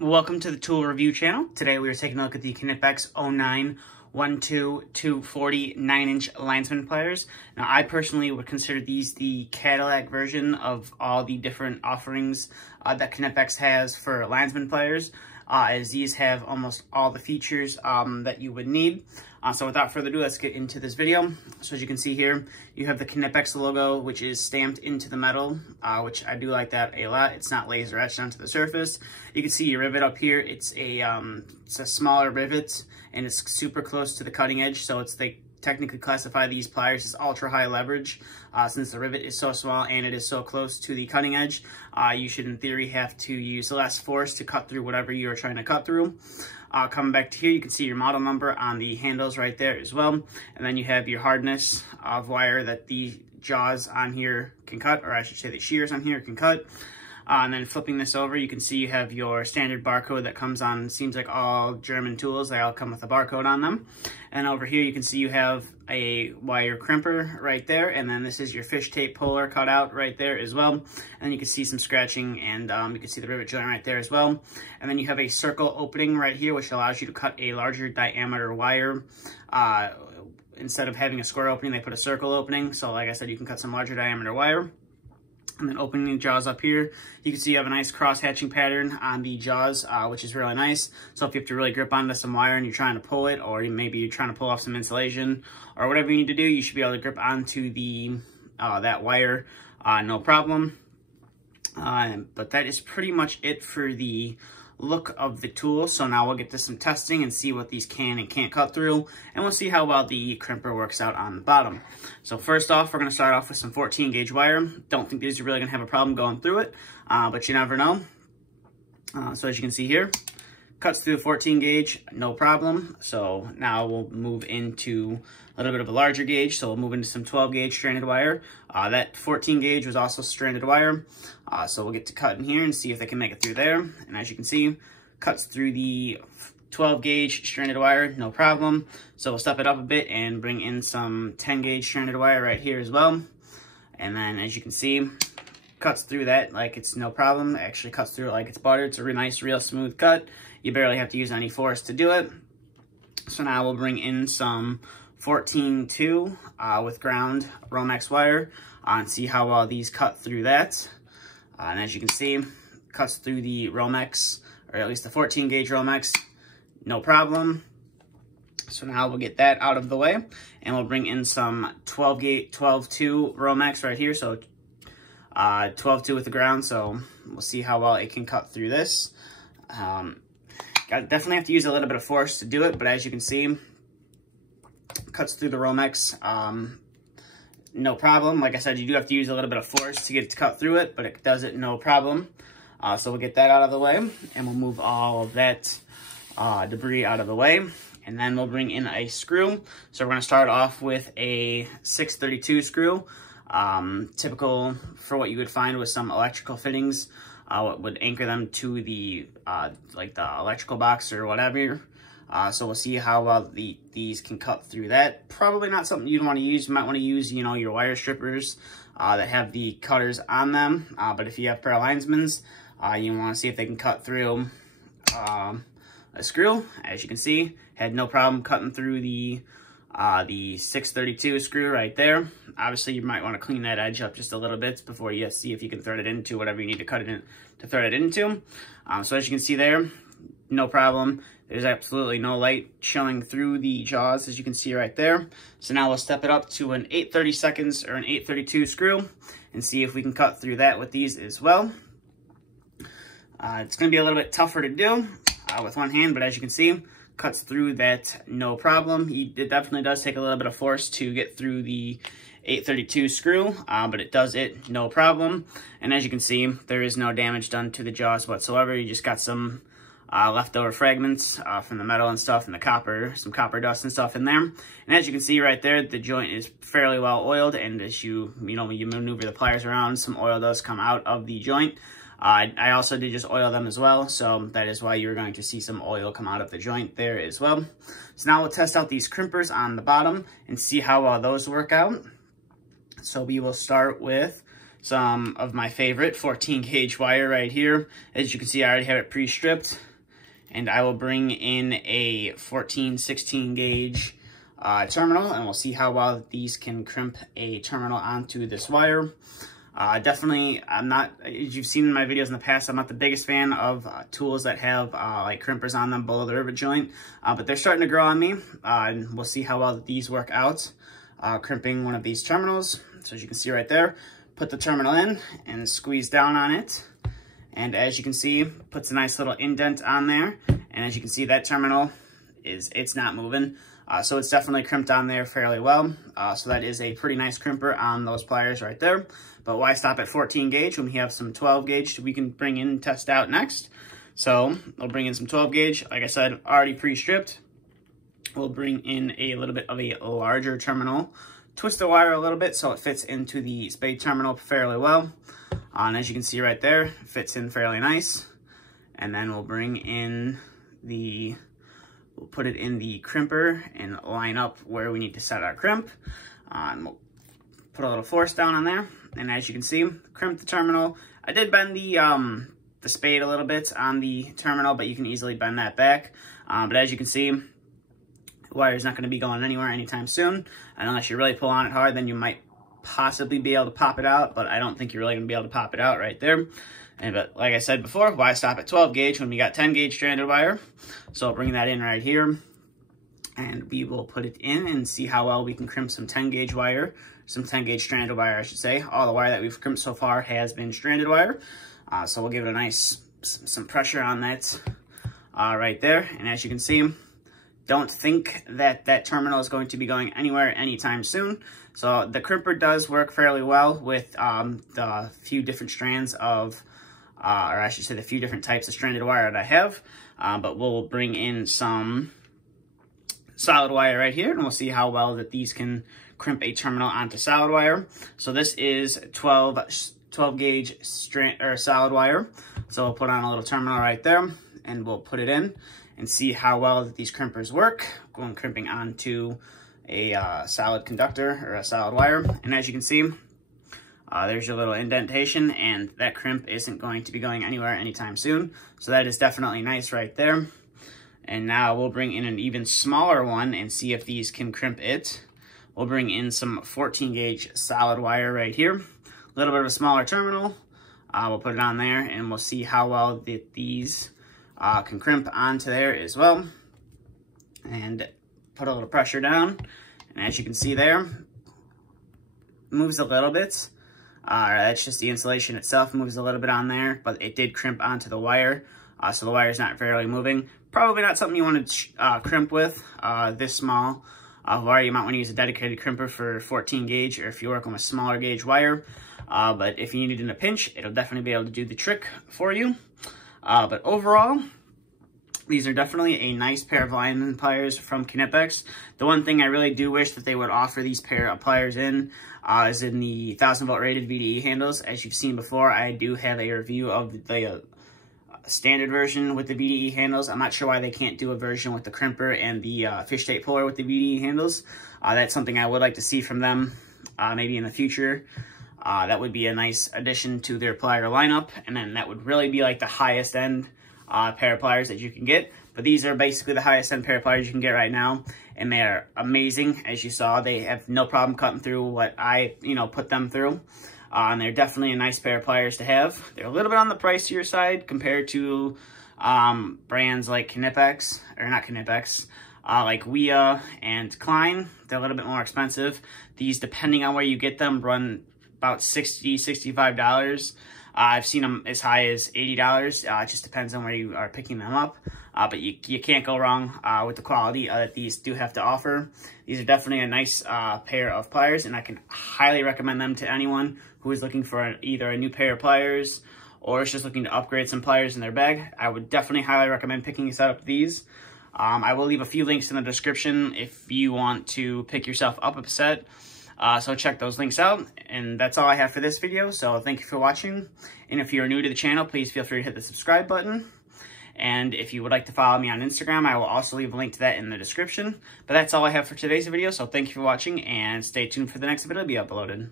Welcome to the Tool Review channel. Today we are taking a look at the Knipex 09-12-240 9-inch Linesman pliers. Now I personally would consider these the Cadillac version of all the different offerings that Knipex has for Linesman pliers, as these have almost all the features that you would need. So without further ado, let's get into this video. So as you can see here, you have the Knipex logo, which is stamped into the metal, which I do like that a lot. It's not laser etched onto the surface. You can see your rivet up here. It's a smaller rivet, and it's super close to the cutting edge. So they technically classify these pliers as ultra high leverage. Since the rivet is so small and it is so close to the cutting edge, you should in theory have to use less force to cut through whatever you are trying to cut through. Coming back to here, you can see your model number on the handles right there as well. And then you have your hardness of wire that the jaws on here can cut, or I should say the shears on here can cut. And then flipping this over, you can see you have your standard barcode that comes on, seems like all German tools, they all come with a barcode on them. And over here you can see you have a wire crimper right there, and then this is your fish tape puller cut out right there as well. And you can see some scratching, and you can see the rivet joint right there as well. And then you have a circle opening right here, which allows you to cut a larger diameter wire. Instead of having a square opening, they put a circle opening. So like I said, you can cut some larger diameter wire. And then opening the jaws up here, you can see you have a nice cross-hatching pattern on the jaws, which is really nice. So if you have to really grip onto some wire and you're trying to pull it, or maybe you're trying to pull off some insulation, or whatever you need to do, you should be able to grip onto the that wire, no problem. But that is pretty much it for the look of the tool. So now we'll get to some testing and see what these can and can't cut through, and we'll see how well the crimper works out on the bottom. So first off, we're going to start off with some 14 gauge wire. Don't think these are really going to have a problem going through it, but you never know. So as you can see here, cuts through the 14 gauge, no problem. So now we'll move into a little bit of a larger gauge. So we'll move into some 12 gauge stranded wire. That 14 gauge was also stranded wire. So we'll get to cut in here and see if they can make it through there. And as you can see, cuts through the 12 gauge stranded wire, no problem. So we'll step it up a bit and bring in some 10 gauge stranded wire right here as well. And then as you can see, cuts through that like it's no problem. It actually cuts through it like it's butter. It's a really nice, real smooth cut. You barely have to use any force to do it. So now we'll bring in some 14-2 with ground Romex wire and see how well these cut through that. And as you can see, cuts through the Romex, or at least the 14 gauge Romex, no problem. So now we'll get that out of the way, and we'll bring in some 12-2 Romex right here. So 12-2 with the ground, so we'll see how well it can cut through this. Definitely have to use a little bit of force to do it, but as you can see, cuts through the Romex, no problem. Like I said, you do have to use a little bit of force to get it to cut through it, but it does it no problem. So we'll get that out of the way, and we'll move all of that debris out of the way. And then we'll bring in a screw. So we're going to start off with a 632 screw. Typical for what you would find with some electrical fittings. What would anchor them to the like the electrical box or whatever. So we'll see how well these can cut through that. Probably not something you'd want to use. You might want to use, you know, your wire strippers that have the cutters on them. But if you have a pair of Linemans, you want to see if they can cut through a screw. As you can see, had no problem cutting through the 632 screw right there. Obviously, you might want to clean that edge up just a little bit before you see if you can thread it into whatever you need to cut it in to thread it into. So as you can see there, no problem. There's absolutely no light showing through the jaws, as you can see right there. So now we'll step it up to an 8/32 or an 832 screw and see if we can cut through that with these as well. It's going to be a little bit tougher to do with one hand, but as you can see, cuts through that no problem. It definitely does take a little bit of force to get through the 832 screw, but it does it no problem. And as you can see, there is no damage done to the jaws whatsoever. You just got some leftover fragments from the metal and stuff, and the copper, some copper dust and stuff in there. And as you can see right there, the joint is fairly well oiled, and as you maneuver the pliers around, some oil does come out of the joint. I also did just oil them as well, so that is why you're going to see some oil come out of the joint there as well. So now we'll test out these crimpers on the bottom and see how well those work out. So we will start with some of my favorite 14 gauge wire right here. As you can see, I already have it pre-stripped, and I will bring in a 16 gauge terminal, and we'll see how well these can crimp a terminal onto this wire. Definitely, I'm not, as you've seen in my videos in the past, I'm not the biggest fan of tools that have like crimpers on them below the rivet joint, but they're starting to grow on me, and we'll see how well these work out, crimping one of these terminals. So as you can see right there, put the terminal in and squeeze down on it, and as you can see, puts a nice little indent on there, and as you can see, that terminal it's not moving. So it's definitely crimped on there fairly well. So that is a pretty nice crimper on those pliers right there. But why stop at 14 gauge when we have some 12 gauge we can bring in and test out next? So we'll bring in some 12 gauge. Like I said, already pre-stripped. We'll bring in a little bit of a larger terminal. Twist the wire a little bit so it fits into the spade terminal fairly well. And as you can see right there, it fits in fairly nice. And then we'll bring in we'll put it in the crimper and line up where we need to set our crimp. And we'll put a little force down on there. And as you can see, crimp the terminal. I did bend the spade a little bit on the terminal, but you can easily bend that back. But as you can see, the wire is not going to be going anywhere anytime soon. And unless you really pull on it hard, then you might possibly be able to pop it out, but I don't think you're really going to be able to pop it out right there. But like I said before, why stop at 12 gauge when we got 10 gauge stranded wire? So I'll bring that in right here, and we will put it in and see how well we can crimp some 10 gauge wire, some 10 gauge stranded wire, I should say. All the wire that we've crimped so far has been stranded wire. So we'll give it a nice, some pressure on that right there. And as you can see, don't think that that terminal is going to be going anywhere anytime soon. So the crimper does work fairly well with the few different strands of, or I should say the few different types of stranded wire that I have. But we'll bring in some solid wire right here, and we'll see how well that these can crimp a terminal onto solid wire. So this is 12 gauge solid wire. So we'll put on a little terminal right there, and we'll put it in and see how well that these crimpers work, going crimping onto a solid conductor or a solid wire. And as you can see, there's your little indentation, and that crimp isn't going to be going anywhere anytime soon. So that is definitely nice right there. And now we'll bring in an even smaller one and see if these can crimp it. We'll bring in some 14 gauge solid wire right here. A little bit of a smaller terminal. We'll put it on there, and we'll see how well that these can crimp onto there as well. And put a little pressure down. And as you can see there, moves a little bit. That's just the insulation itself moves a little bit on there, but it did crimp onto the wire. So the wire is not fairly moving. Probably not something you want to crimp with this small wire. You might want to use a dedicated crimper for 14 gauge, or if you're working with smaller gauge wire. But if you need it in a pinch, it'll definitely be able to do the trick for you. But overall, these are definitely a nice pair of Lineman pliers from Knipex. The one thing I really do wish that they would offer these pair of pliers in is in the 1000-volt rated VDE handles. As you've seen before, I do have a review of the standard version with the VDE handles. I'm not sure why they can't do a version with the crimper and the fish tape puller with the VDE handles. That's something I would like to see from them maybe in the future. That would be a nice addition to their plier lineup, and then that would really be like the highest end pair of pliers that you can get. But these are basically the highest end pair of pliers you can get right now, and they are amazing. As you saw, they have no problem cutting through what I put them through. And they're definitely a nice pair of pliers to have. They're a little bit on the pricier side compared to brands like Knipex, or not Knipex, like Wea and Klein. They're a little bit more expensive. These, depending on where you get them, run about $60, $65. I've seen them as high as $80. It just depends on where you are picking them up. But you can't go wrong with the quality that these do have to offer. These are definitely a nice pair of pliers, and I can highly recommend them to anyone who is looking for either a new pair of pliers or is just looking to upgrade some pliers in their bag. I would definitely highly recommend picking a set up these. I will leave a few links in the description if you want to pick yourself up a set. So check those links out, and that's all I have for this video. So thank you for watching, and if you're new to the channel, please feel free to hit the subscribe button. And if you would like to follow me on Instagram, I will also leave a link to that in the description. But that's all I have for today's video, so thank you for watching, and stay tuned for the next video to be uploaded.